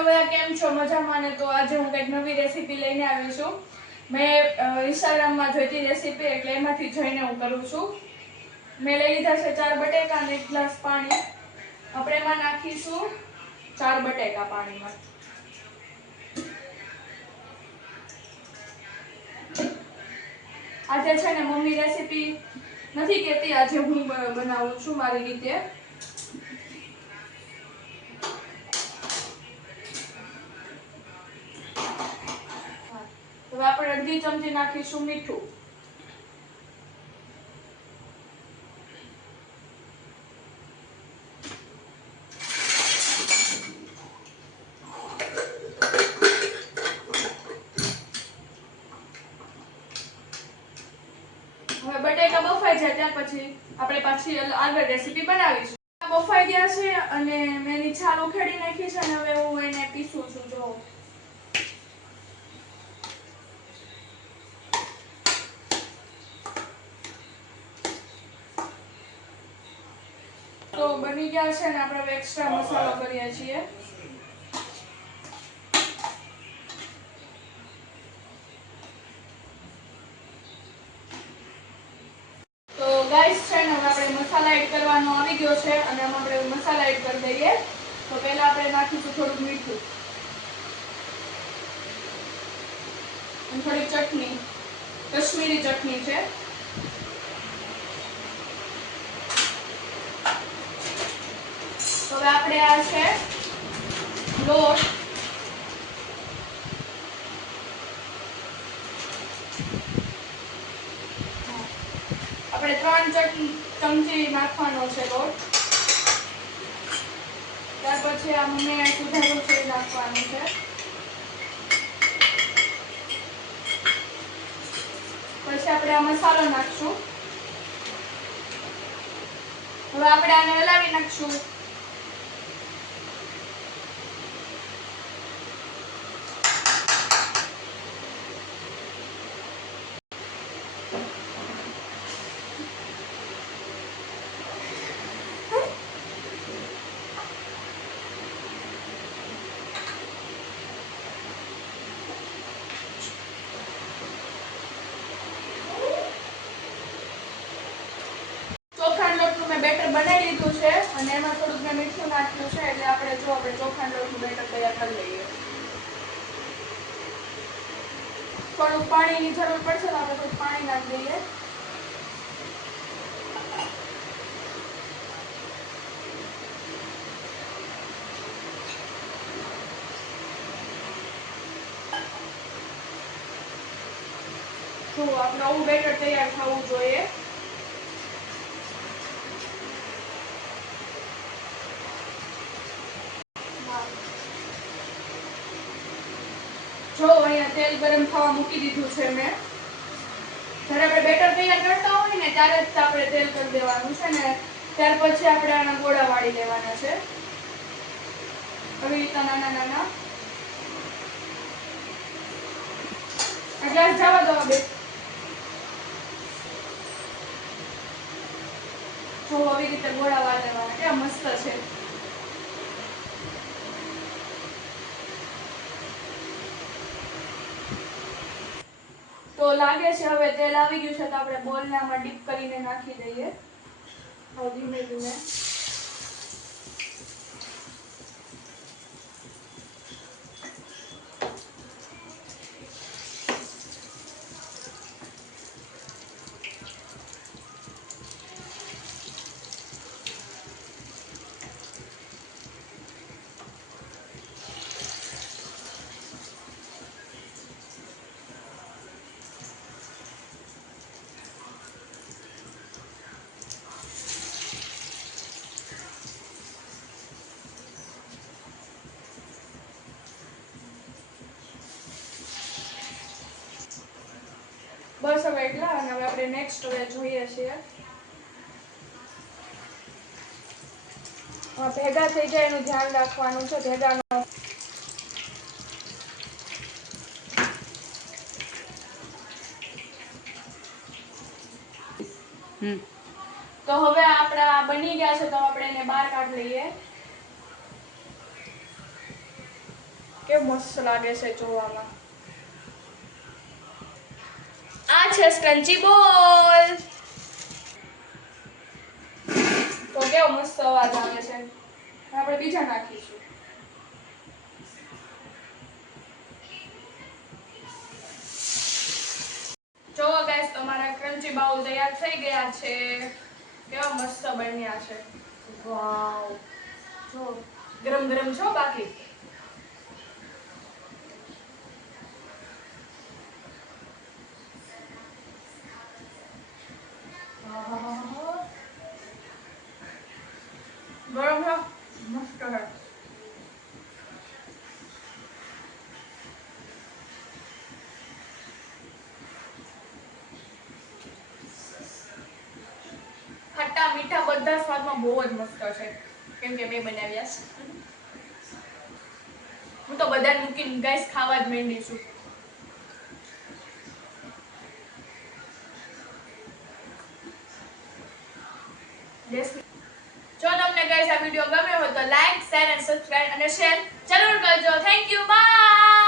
તમે બધા કેમ છો? મજામાં ને? તો આજે હું કંઈક નવી રેસીપી લઈને આવી છું. મેં ઇન્સ્ટાગ્રામમાં જોઈતી રેસીપી એટલે એમાંથી જોઈને હું કરું છું. મેં લઈ લીધા છે 4 બટેકા અને 1 ગ્લાસ પાણી. આપણે એમાં નાખીશું 4 બટેકા પાણીમાં. આજે છે ને મમ્મી રેસીપી નથી કહેતી, આજે હું બનાવું છું મારી રીતે. હવે આપણે અડધી ચમચી નાખીશું મીઠું. હવે બટેકા બફાઈ જાય ત્યાર પછી આપણે પાછી આગળ રેસીપી બનાવીશું. બફાઈ ગયા છે અને મેં એની છાલ ઉખેડી નાખી છે અને હવે હું એને પીસું છું. જો તો બની ગયા છે ને આપણે હવે એક્સ્ટ્રા મસાલો કરીએ છીએ. તો ગાઈસ છે ને હવે આપણે મસાલા એડ કરવાનો આવી ગયો છે અને આમાં આપણે મસાલા એડ કરી દઈએ. તો પહેલા આપણે નાખીશું થોડું મીઠું અને થોડી ચટણી, કશ્મીરી ચટણી છે. હવે આપણે આ છે લોટ, આપણે 3 ચમચી નાખવાનો છે લોટ. ત્યાર પછી આ મેં સુધારેલું તેલ નાખવાનું છે. પછી આપણે આ મસાલો નાખશું. હવે આપણે આને હલાવી નાખશું. ચોખાના લોટનું મેં બેટર બનાવી લીધું છે અને એમાં થોડુંક મેં મીઠું નાખ્યું છે એટલે આપણે ચોખાના લોટનું બેટર તૈયાર કરી લઈએ. થોડુંક પાણીની જરૂર પડશે તો આપણે થોડુંક પાણી નાખી દઈએ. તો આપણે આવું બેટર તૈયાર થવું જોઈએ. જો અહીંયા તેલ ગરમ થવા મૂકી દીધું છે મેં. જ્યારે આપણે બેટર તૈયાર કરતા હોય ને ત્યારે જ આપણે તેલ કરી દેવાનું છે ને ત્યાર પછી આપણે આના ગોળા વાળી લેવાના છે. આવી રીતના નાના નાના. આ ગ્લાસ જવા દો બે. જો આવી રીતે ગોળા વાળી લેવાના. કેવા મસ્ત છે. તો લાગે છે હવે તેલ આવી ગયું છે તો આપણે બોલને આમાં ડીપ કરીને નાખી દઈએ. હવે ધીમે ધીમે. બસ હવે એટલા અને હવે આપણે નેક્સ્ટ હવે જોઈએ છીએ. ભેગા થઈ જાય એનું ધ્યાન રાખવાનું છે. ભેગા ન તો હવે આપણા બની ગયા છે તો આપણે એને બહાર કાઢી લઈએ. કે મસ્ત લાગે છે જોવામાં. આ છે સ્ક્રન્ચી બોલ. તો કેવો મસ્ત અવાજ આવે છે. આપણે બીજા નાખીશું. જો ગાઈસ તમારા ક્રન્ચી બાઉલ તૈયાર થઈ ગયા છે. કેવા મસ્ત બન્યા છે. વાવ. જો ગરમ ગરમ છો બાકી. ગરમ છે મસ્ત છે. ખટ્ટા મીઠા બધા સ્વાદમાં બહુ જ મસ્ત છે. કેમ કે મેં બનાવ્યા છે. હું તો બધાને મૂકીને ગાઈસ ખાવા જ માંડી છું. જો તમને ગાઈસ આ વિડિયો ગમ્યો હોય તો લાઈક, શેર અને સબસ્ક્રાઇબ અને શેર જરૂર કરજો. Thank you. બાય.